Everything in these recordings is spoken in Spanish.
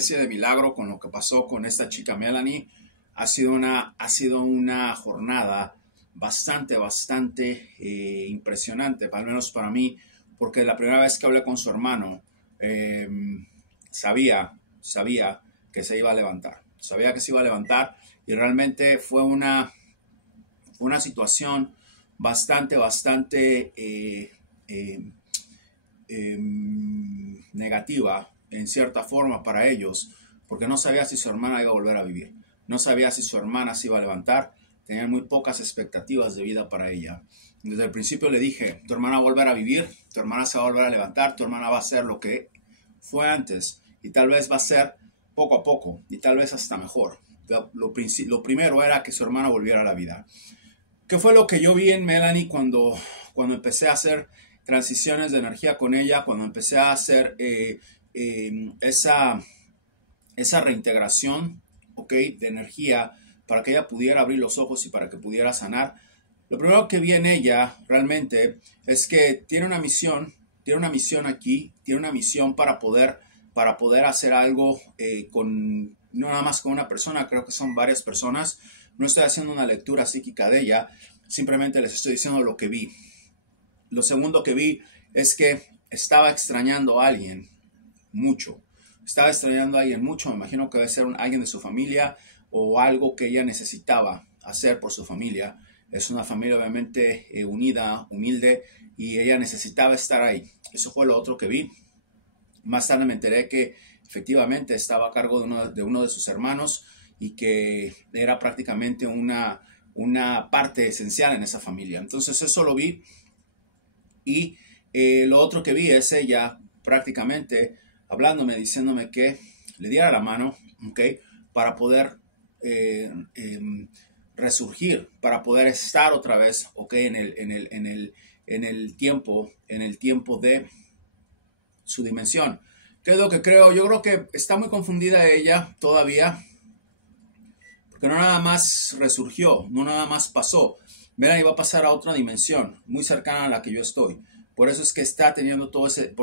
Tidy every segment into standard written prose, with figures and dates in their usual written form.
especie de milagro con lo que pasó con esta chica Melanie. Ha sido una jornada bastante impresionante, al menos para mí, porque la primera vez que hablé con su hermano, eh, sabía que se iba a levantar. Sabía que se iba a levantar y realmente fue una situación bastante negativa en cierta forma para ellos, porque no sabía si su hermana iba a volver a vivir, no sabía si su hermana se iba a levantar, tenían muy pocas expectativas de vida para ella. Desde el principio le dije, tu hermana va a volver a vivir, tu hermana se va a volver a levantar, tu hermana va a ser lo que fue antes y tal vez va a ser poco a poco y tal vez hasta mejor. Lo primero era que su hermana volviera a la vida. ¿Qué fue lo que yo vi en Melanie cuando empecé a hacer transiciones de energía con ella, cuando empecé a hacer esa reintegración, de energía para que ella pudiera abrir los ojos y para que pudiera sanar? Lo primero que vi en ella realmente es que tiene una misión aquí, tiene una misión para poder hacer algo no nada más con una persona, creo que son varias personas. No estoy haciendo una lectura psíquica de ella, simplemente les estoy diciendo lo que vi. Lo segundo que vi es que estaba extrañando a alguien mucho. Me imagino que debe ser alguien de su familia o algo que ella necesitaba hacer por su familia. Es una familia obviamente unida, humilde, y ella necesitaba estar ahí. Eso fue lo otro que vi. Más tarde me enteré que efectivamente estaba a cargo de uno de sus hermanos y que era prácticamente una parte esencial en esa familia. Entonces eso lo vi. Y lo otro que vi es ella prácticamente hablándome, diciéndome que le diera la mano, para poder resurgir, para poder estar otra vez, en el tiempo de su dimensión. ¿Qué es lo que creo? Yo creo que está muy confundida ella todavía, porque no nada más resurgió, no nada más pasó. Melanie va a pasar a otra dimensión, muy cercana a la que yo estoy. Por eso es que está teniendo ese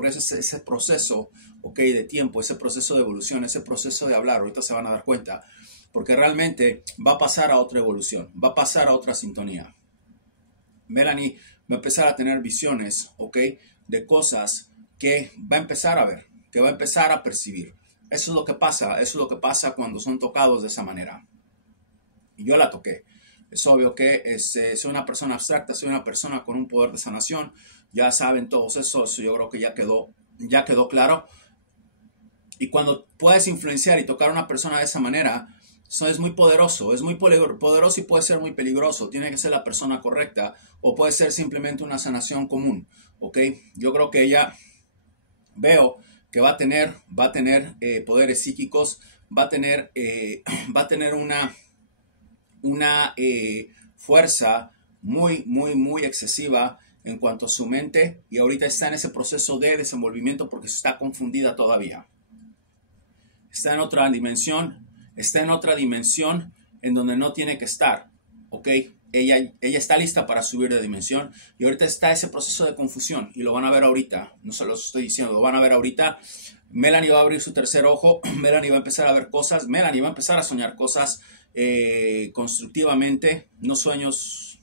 proceso, de tiempo, ese proceso de evolución, ese proceso de hablar. Ahorita se van a dar cuenta, porque realmente va a pasar a otra evolución, va a pasar a otra sintonía. Melanie va a empezar a tener visiones, de cosas que va a empezar a ver, que va a empezar a percibir. Eso es lo que pasa cuando son tocados de esa manera. Y yo la toqué. Es obvio que soy una persona abstracta, soy una persona con un poder de sanación. Ya saben todos eso, yo creo que ya quedó claro. Y cuando puedes influenciar y tocar a una persona de esa manera, eso es muy poderoso y puede ser muy peligroso. Tiene que ser la persona correcta o puede ser simplemente una sanación común, Yo creo que ella, veo que va a tener poderes psíquicos, va a tener una fuerza muy excesiva en cuanto a su mente, y ahorita está en ese proceso de desenvolviment porque está confundida todavía. Está en otra dimensión en donde no tiene que estar, Ella está lista para subir de dimensión y ahorita está ese proceso de confusión y lo van a ver ahorita, no se los estoy diciendo, lo van a ver ahorita. Melanie va a abrir su tercer ojo, Melanie va a empezar a ver cosas, Melanie va a empezar a soñar cosas constructivamente, no sueños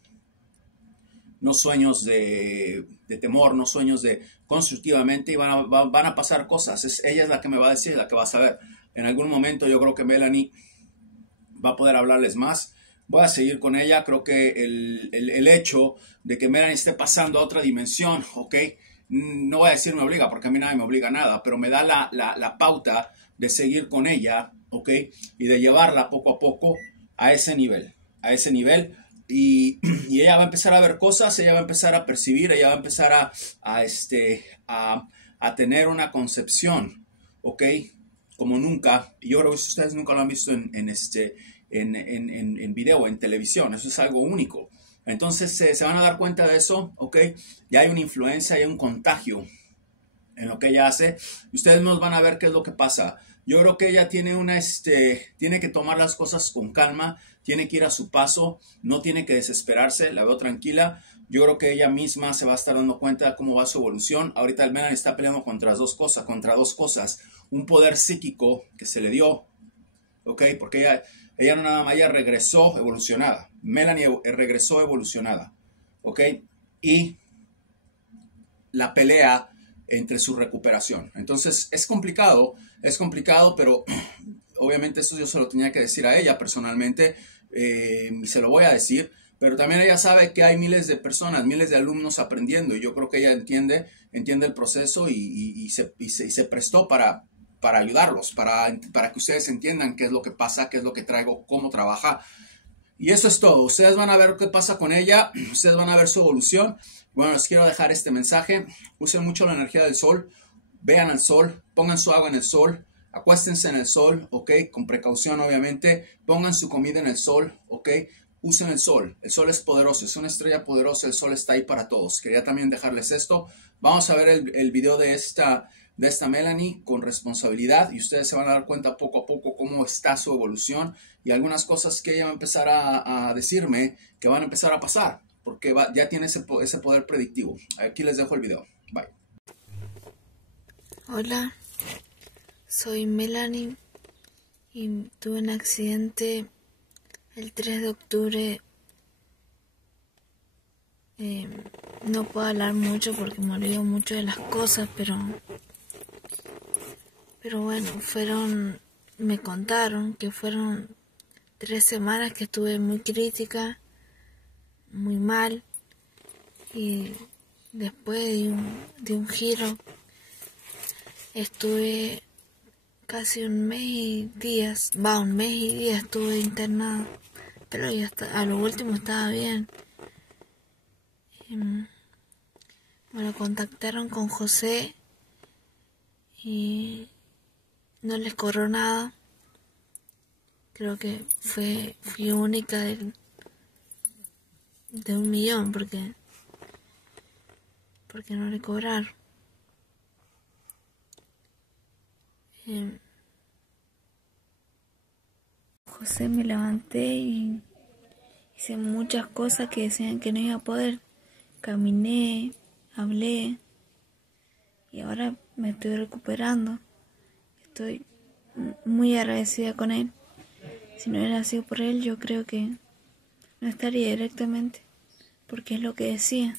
de temor, no sueños de constructivamente, y van a pasar cosas. Ella es la que me va a decir, la que va a saber. En algún momento yo creo que Melanie va a poder hablarles más. Voy a seguir con ella. Creo que el hecho de que Melanie esté pasando a otra dimensión, no voy a decir me obliga, porque a mí nadie me obliga a nada, pero me da la pauta de seguir con ella, y de llevarla poco a poco a ese nivel. Y ella va a empezar a ver cosas, ella va a empezar a percibir, ella va a empezar a tener una concepción, como nunca. Y yo creo que ustedes nunca lo han visto en video, en televisión. Eso es algo único. Entonces se van a dar cuenta de eso, Ya hay una influencia, hay un contagio en lo que ella hace. Y ustedes nos van a ver qué es lo que pasa. Yo creo que ella tiene que tomar las cosas con calma, tiene que ir a su paso, no tiene que desesperarse, la veo tranquila. Yo creo que ella misma se va a estar dando cuenta de cómo va su evolución. Ahorita el Melanie está peleando contra dos cosas. un poder psíquico que se le dio, ¿ok? Porque ella no nada más, ella regresó evolucionada. Melanie regresó evolucionada, ¿ok? Y la pelea entre su recuperación. Entonces es complicado, pero obviamente eso yo se lo tenía que decir a ella personalmente, y se lo voy a decir, pero también ella sabe que hay miles de personas, miles de alumnos aprendiendo, y yo creo que ella entiende el proceso y se prestó para ayudarlos, para que ustedes entiendan qué es lo que pasa, qué es lo que traigo, cómo trabaja. Y eso es todo. Ustedes van a ver qué pasa con ella. Ustedes van a ver su evolución. Bueno, les quiero dejar este mensaje. Usen mucho la energía del sol. Vean al sol. Pongan su agua en el sol. Acuéstense en el sol, ¿ok? Con precaución, obviamente. Pongan su comida en el sol, ¿ok? Usen el sol. El sol es poderoso. Es una estrella poderosa. El sol está ahí para todos. Quería también dejarles esto. Vamos a ver el video de esta Melanie con responsabilidad, y ustedes se van a dar cuenta poco a poco cómo está su evolución y algunas cosas que ella va a empezar a decirme que van a empezar a pasar, porque ya tiene ese poder predictivo. Aquí les dejo el video. Bye. Hola, soy Melanie y tuve un accidente el 3 de octubre. No puedo hablar mucho porque me olvido mucho de las cosas, pero bueno, me contaron que fueron 3 semanas que estuve muy crítica, muy mal, y después de un giro estuve casi un mes y días estuve internada, pero ya a lo último estaba bien. Me contactaron con José y no les cobró nada. Creo que fui única de 1.000.000 porque no le cobraron. José, me levanté y hice muchas cosas que decían que no iba a poder. Caminé, hablé y ahora me estoy recuperando. Estoy muy agradecida con él. Si no hubiera sido por él, yo creo que no estaría directamente, porque es lo que decía.